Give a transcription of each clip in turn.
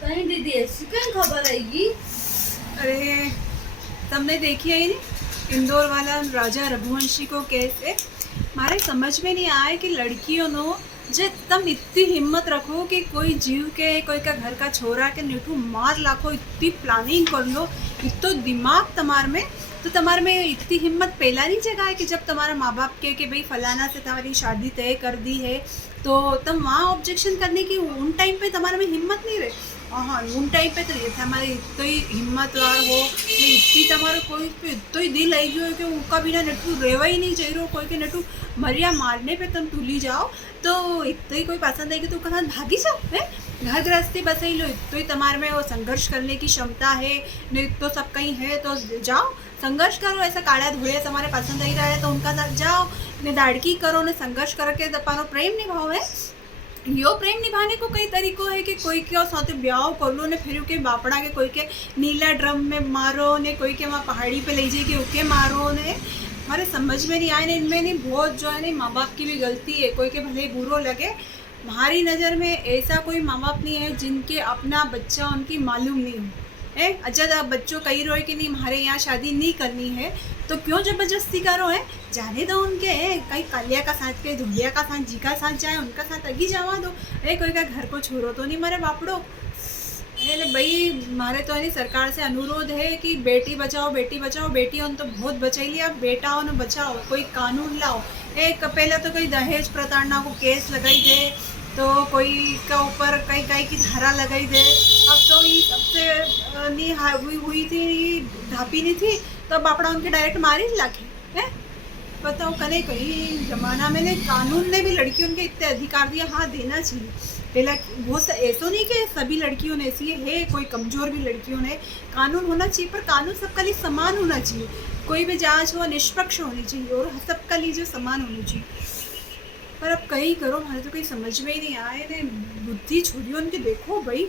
कहीं दीदी ऐसी कहीं खबर आएगी। अरे तुमने देखी है नहीं इंदौर वाला राजा रघुवंशी को केस है। मारे समझ में नहीं आए कि लड़कियों नो जे तुम इतनी हिम्मत रखो कि कोई जीव के कोई का घर का छोरा के नेठू मार लाखो, इतनी प्लानिंग कर लो, इतो दिमाग तमार में। तो तमार में इतनी हिम्मत पहला नहीं जगह है कि जब तुम्हारा माँ बाप के कि भाई फलाना से तुम्हारी शादी तय कर दी है तो तुम वहाँ ऑब्जेक्शन करने की उन टाइम पे तुम्हारे में हिम्मत नहीं रहे। हाँ उन टाइम पे तो ये था हमारे इतो ही हिम्मतवार हो ने इतनी तुम्हारे कोई पे इतो ही दिल आई गयो कि उनका बिना नटू रेवा ही नहीं चाहिए कोई के नटू मरिया मारने पे तुम तुली जाओ तो इतो ही कोई पसंद आई कि तुम कहाँ भागी जाओ है। घर गृहस्थी बसाई लो, इतो ही तुम्हारे में वो संघर्ष करने की क्षमता है नहीं तो सब कहीं है तो जाओ संघर्ष करो। ऐसा काड़ा धुए तुम्हारे पसंद आई रहा है तो उनका साथ जाओ ने दाड़की करो ने संघर्ष करके तपारो प्रेम निभाओ है। यो प्रेम निभाने को कई तरीकों है कि कोई के साथ ब्याह कर लो ने फिर के बापड़ा के कोई के नीला ड्रम में मारो ने कोई के वहाँ पहाड़ी पे ले जाके उके मारो ने। हमारे समझ में नहीं आए ने इनमें नहीं बहुत जो है नहीं माँ बाप की भी गलती है। कोई के भले बुरो लगे हमारी नज़र में ऐसा कोई माँ बाप नहीं है जिनके अपना बच्चा उनकी मालूम नहीं हो है। अच्छा आप बच्चों कही रहो कि नहीं हमारे यहाँ शादी नहीं करनी है तो क्यों जबरदस्ती करो है। जाने दो उनके कहीं कालिया का साथ के धुलिया का साथ जी का साथ जाए उनका साथ अगी जावा दो। अरे कोई का घर को छोड़ो तो नहीं मारे बापड़ो। अरे भाई हमारे तो है सरकार से अनुरोध है कि बेटी बचाओ बेटी उन तो बहुत बचाई लिया बेटा हो न बचाओ कोई कानून लाओ। एक पहले तो कोई दहेज प्रताड़ना को केस लगाई दे तो कोई का ऊपर कई कई की धारा लगाई दे। अब तो ये सबसे नहीं हुई थी ढापी नहीं थी तो बापड़ा उनके डायरेक्ट मार ही लाखे है। बताओ कने कहीं जमाना में ने कानून ने भी लड़कियों के इतने अधिकार दिया। हाँ देना चाहिए पहला वो ऐसा नहीं कि सभी लड़कियों ने ऐसी है कोई कमज़ोर भी लड़कियों ने कानून होना चाहिए पर कानून सबका लिए समान होना चाहिए। कोई भी जांच हो निष्पक्ष होनी चाहिए और सबका लिए जो समान होनी चाहिए। पर अब कहीं करो हमारे तो कहीं समझ में ही नहीं आए ने बुद्धि छोड़ी उनके देखो भाई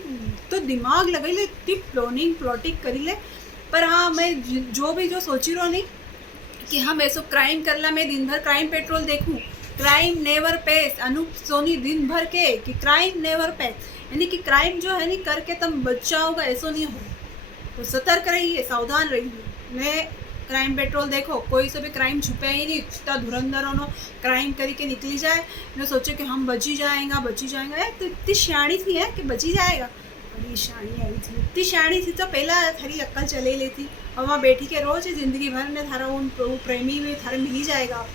तो दिमाग लगाई ले इतनी प्लॉटिंग करी ले। पर हाँ मैं जो भी जो सोची रहो नहीं कि हम ऐसो क्राइम करला मैं दिन भर क्राइम पेट्रोल देखूं crime never pays Anoop Soni दिन भर के कि क्राइम नेवर पेस यानी कि क्राइम जो है नहीं करके तुम बच जाओगे ऐसा नहीं हो। तो सतर्क रहिए सावधान रहिए। मैं क्राइम पेट्रोल देखो कोई से भी क्राइम छुपे ही नहीं इतना धुरंधरों नो क्राइम करके निकली जाए ने सोचे कि हम बची जाएगा तो इतनी शाणी थी है कि बची जाएगा। बड़ी शाणी आई थी इतनी शाणी थी तो पहला थारी अक्ल चले लेती और वहाँ बैठी के रोज जिंदगी भर ने थारा उन प्रेमी में थारा मिल ही जाएगा।